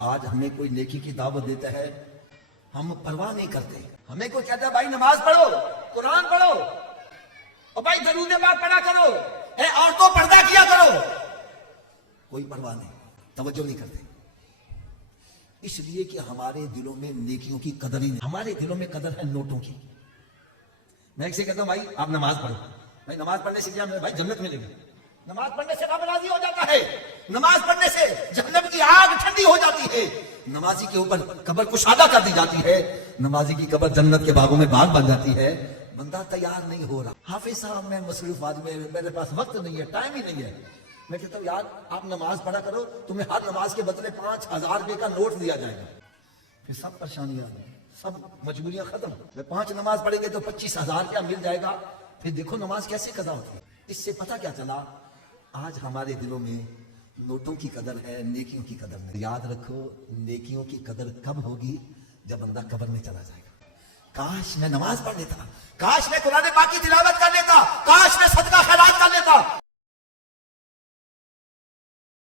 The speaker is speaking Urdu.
آج ہمیں کوئی نیکی کی دعوت دیتا ہے، ہم پرواہ نہیں کرتے. ہمیں کوئی کہتا ہے بھائی نماز پڑھو، قرآن پڑھو، اور بھائی درود پاک پڑھا کرو، اے عورتوں پردہ کیا کرو، کوئی پرواہ نہیں، توجہ نہیں کرتے. اس لیے کہ ہمارے دلوں میں نیکیوں کی قدر ہی نہیں. ہمارے دلوں میں قدر ہے نوٹوں کی. میں ایک سے کہتا ہوں بھائی آپ نماز پڑھو، بھائی نماز پڑھنے سے کیا میں بھائی جنت ملے گی. نماز پڑھنے سے رب راضی ہو جاتا ہے، نماز پڑھنے سے جہنم کی آگ ٹھنڈی ہو جاتی ہے، نمازی کے اوپر قبر کشادہ کر دی جاتی ہے، نمازی کی قبر جنت کے باغوں میں باغ بن جاتی ہے. بندہ تیار نہیں ہو رہا. حافظ صاحب میں مصروف آدمی، میرے پاس وقت نہیں ہے، ٹائم ہی نہیں ہے. میں کہتا ہوں یار آپ نماز پڑھا کرو، تمہیں ہر نماز کے بدلے 5,000 روپے کا نوٹ دیا جائے گا. پھر سب پریشانیاں، سب مجبوریاں ختم. 5 نماز پڑھیں گے تو 25,000 روپیہ مل جائے گا. پھر دیکھو نماز کیسے قضا ہوتی ہے. اس سے پتہ کیا چلا، آج ہمارے دلوں میں نوٹوں کی قدر ہے، نیکیوں کی قدر نہیں. یاد رکھو نیکیوں کی قدر کب ہوگی؟ جب بندہ قبر میں چلا جائے گا. کاش میں نماز پڑھ لیتا، کاش میں قرآن پاک کی تلاوت کر لیتا، کاش میں صدقہ خیرات کر لیتا،